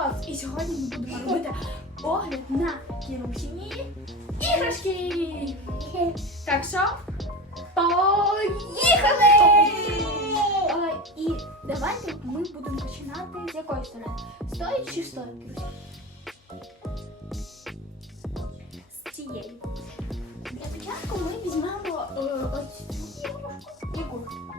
влог! І сьогодні ми будемо робити огляд на Кірусіні іграшки. Так що, поїхали! І давайте ми будемо починати з якої сторони? Стоїть чи стоїть, З цієї. Для початку ми візьмемо е, ось цю іграшку.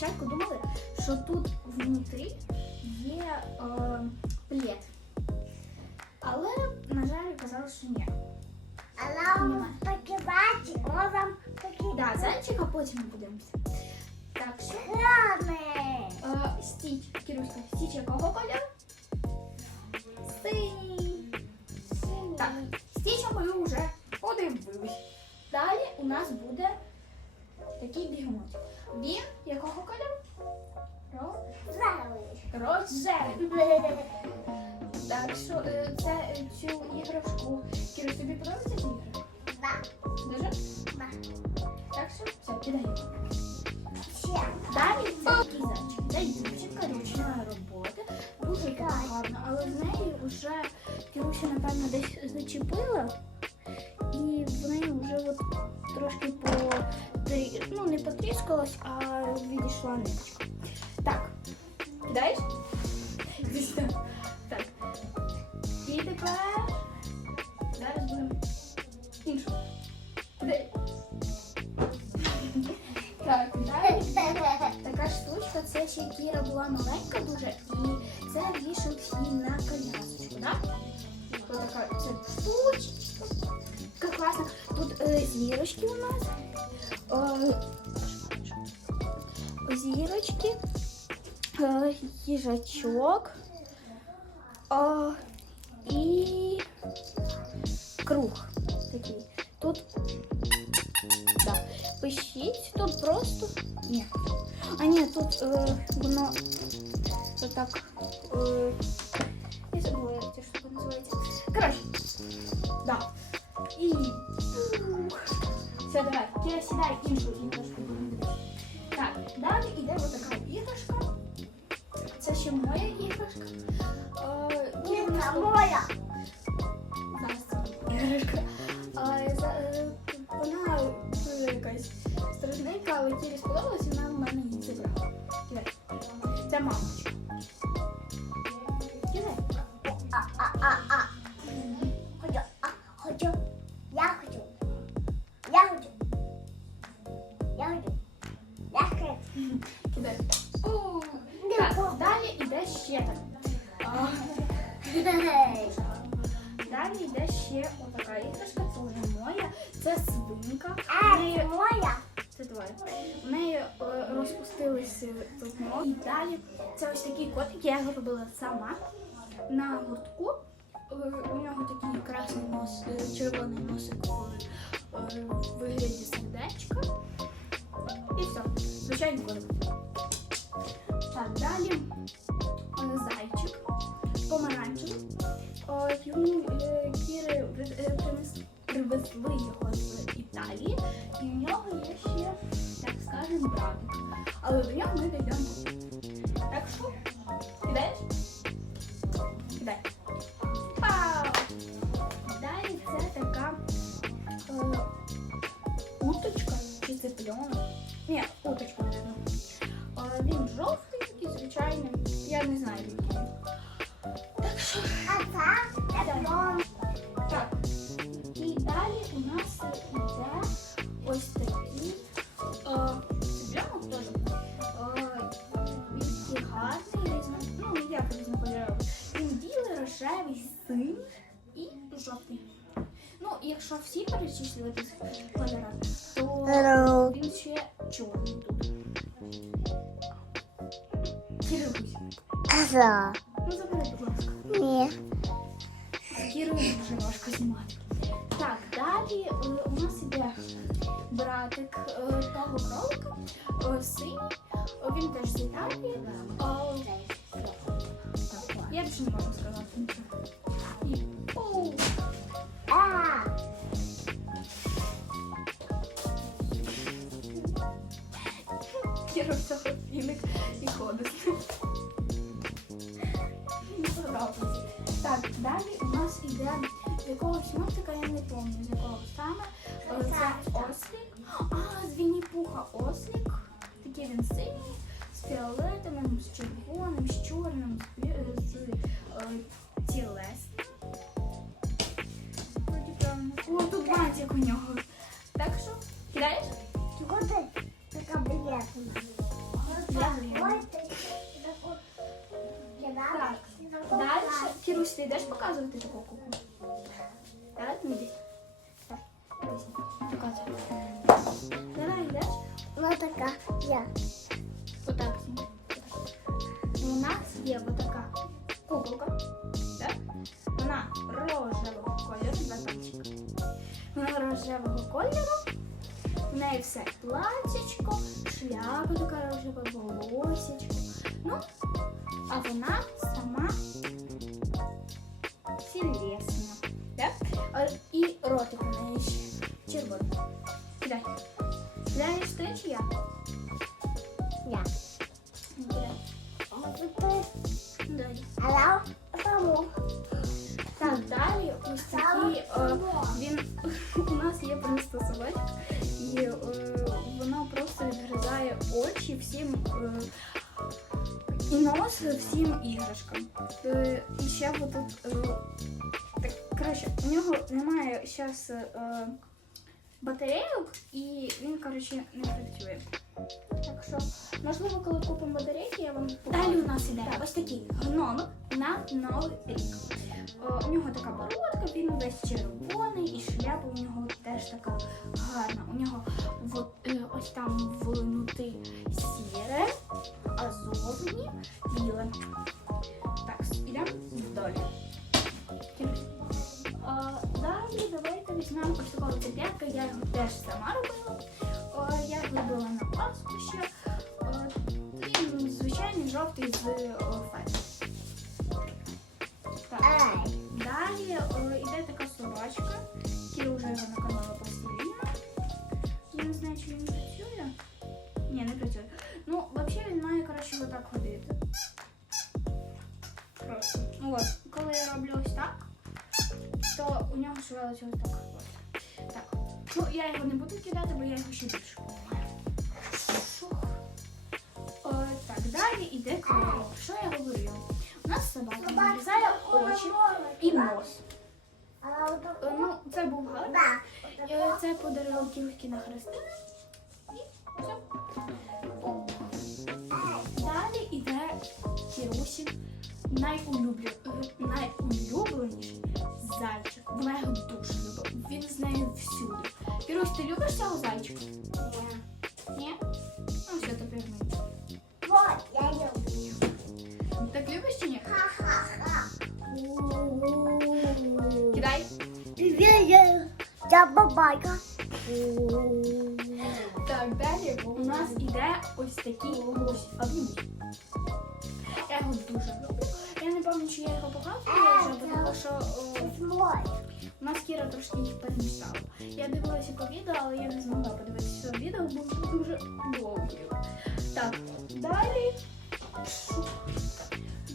Спочатку думали, що тут внутрі є е, плід. Але, на жаль, казали, що ні. Але он покивати, можем покидати. Да, а потім ми подивимося. Так, що? Е, стіч, Кіруська, стіч якого кольору? Десь. І в неї вже от трошки по ну, не потріскалась, а відійшла ниточка. Так? Іди. Так. І тепер зараз будемо іншу. Так, далі. Така штучка, це ще Кіра була маленька дуже, і це вішав її на колясочку, так? Зірочки, е, їжачок е, і круг такий. Тут так, пишіть, тут просто. Ні. А ні, тут е, воно отак. Е, я забула, як ця штука називається. Коротше, да. І. ух. Все, давай, Кіра, сідай іншу іграшку. будемо дивитися. Так, далі йде ось така іграшка. Це ще моя іграшка. Е, ну, вона моя. Іграшка. Е, вона якась страшненька, але тілі сподобалась, і вона в мене її забрала. Це мамочка. Це свинка. А, В неї- це моя. Це твоя. В неї е, розпустилися тут. І далі це ось такий котик, я його робила сама на гуртку. Е, У нього такий красний нос, е, червоний носик в е, в вигляді сердечка. І все. Звичайний котик. Так, далі е, зайчик помаранчевий. Е, Йому е, Кіри ви- е, принес- привезли його. І в нього є ще, так скажемо, брат. Але до нього ми рожевий, синій і жовтий. Ну, якщо всі перечислювати кольори, то Hello. він ще чорний тут. Аса. ну забери, будь ласка. Ні. З Кірою дуже важко знімати. Так, далі е, у нас іде братик е, того кролика, е, синій, він теж з Італії. Я більше не можу сказати нічого. Оу! А! Кіра і ходить. Так, далі у нас іде якогось мультика, я не помню, з якого саме. Е, це ослік. А, з Вінні пуха ослік. Такий він синій, з фіолетовим, з червоним, з чорним, з у нього. Так що, кидаєш? Чого ти така? Так. Далі, Кірусь, ти йдеш показувати таку куклу? Так, ну йди. Показуй. Давай, йдеш? Вона така, я. Отак. У нас є отака куколка. Рожевого кольору. В неї все платічко, шляпа така рожева, волосечко. Ну, а вона очі всім е, і нос всім іграшкам. Е, і ще отут, е, так, коротше, у нього немає зараз е, батарейок, і він, коротше, не працює. Так що, можливо, коли купимо батарейки, я вам покажу. Далі у нас іде ось такий гномик на новий рік. О, У нього така бородка, він весь червоний, і шляпа у нього теж така гарна. У нього собачка. Кіра вже його наканала пластиліна. Я не знаю, чи він працює. Ні, не працює. Ну, взагалі він має, коротше, отак ходити. Просто. Ну, От, коли я роблю ось так, то у нього шевелиться ось так. От. Так. Ну, я його не буду кидати, бо я його ще більше поламаю. Шух. Так, далі йде кролик. Що я говорила? У нас собака нарізає очі і нос. Е. Ну, це був гарний. Це подарила кільки на все. Далі йде Кірусі найулюблю... е, найулюбленіший зайчик. Вона його дуже любить. Він з нею всюди. Кірусь, ти любиш цього зайчика? Ні? Ні? Ну, все, тепер ні. Я бабайка. Так, далі у нас іде ось такий ось авнюс. Я його дуже люблю. Я не пам'ятаю, чи я його показувала вже, тому що о, у нас Кіра трошки їх перемішала. Я дивилася по відео, але я не змогла подивитися відео, бо воно дуже довге. Так, далі.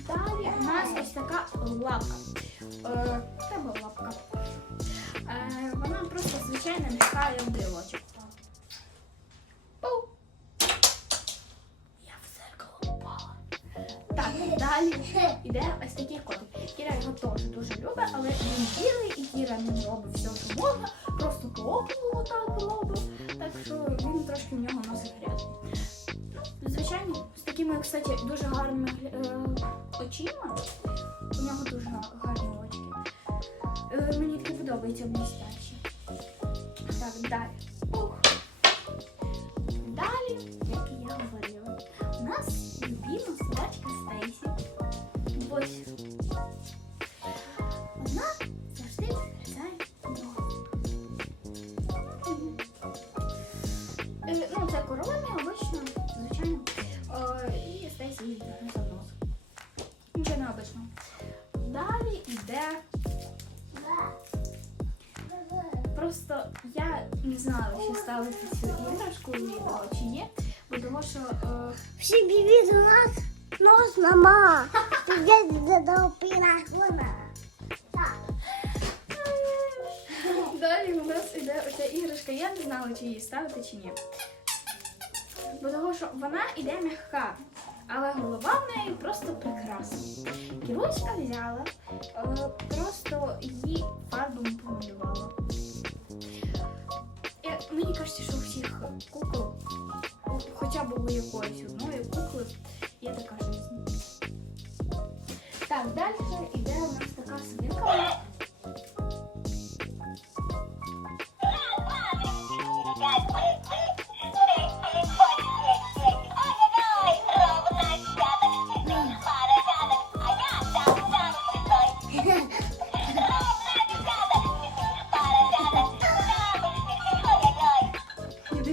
Далі у нас ось така лапка. Е, Треба лапка. Звичайно мішає в брілочок. Я в зеркало впала. Так, далі іде ось такий котик. Кіра його теж дуже любить, але він білий і Кіра не робить все, що можна. Просто околу так робить. Так що він трошки в нього носить грязний. Ну, звичайно, з такими, кстати, дуже гарними е, очима. У нього дуже гарні Так, ставити цю іграшку у відео чи ні, бо тому що е, Всі бібі до нас. Мама, я задав пірахуна. Далі у нас іде оця іграшка. Я не знала, чи її ставити чи ні. Бо того, що вона іде м'яка, але голова в неї просто прекрасна. Кіруська взяла, е, просто її фарбами помалювала. І мені кажеться, що у всіх кукол, у- хоча б у якоїсь одної кукли, є така жизнь. Так, далі йде у нас така свинка.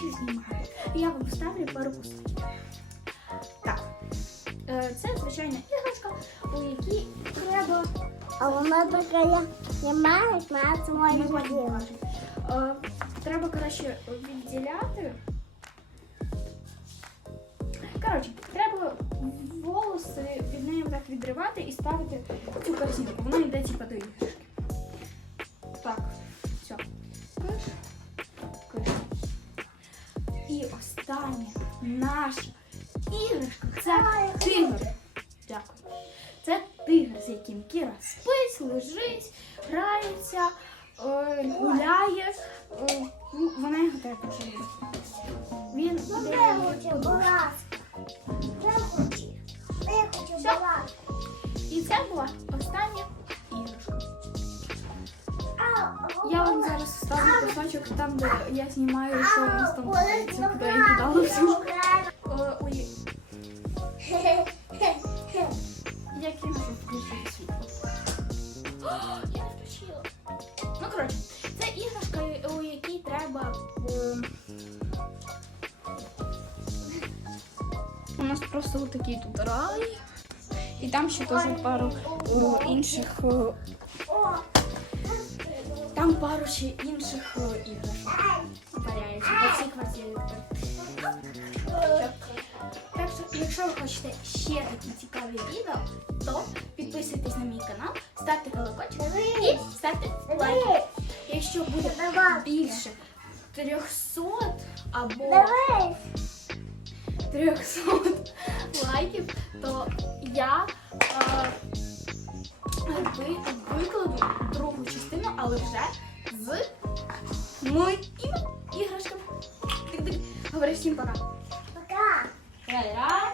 знімати. І я вам поставлю пару кусочків. Так. Е, Це звичайна іграшка, у якій треба А вона така, я не маю, мати Ми мою потім діло. покажемо. Е, Треба, коротше, відділяти. Коротше, треба волоси від неї так відривати і ставити цю корзинку. Вона йде типа до іграшки. І наша іграшка це тигр. Дякую. Це тигр, з яким Кіра спить, лежить, грається, е, гуляє. Е, ну, вона його дуже любить. Він Ну, балас? І це була остання зараз кусочок там, де я знімаю, що у нас там куди кидала всю. Е, ой, я можу включити світло? Я не включила. Ну, коротше, це іграшка, у якій треба. е, У нас просто отакий тут рай. І там ще теж пару е, інших. Е, Там пару ще інших е, іграшок валяється по всій квартирі. Так. Що, якщо ви хочете ще такі цікаві відео, то підписуйтесь на мій канал, ставте колокольчик і ставте лайк. Якщо буде більше 300 або диви. 300 лайків, то я ви- викладу другу частину, але вже з моїми іграшками. Говори всім пока. Пока. Пока!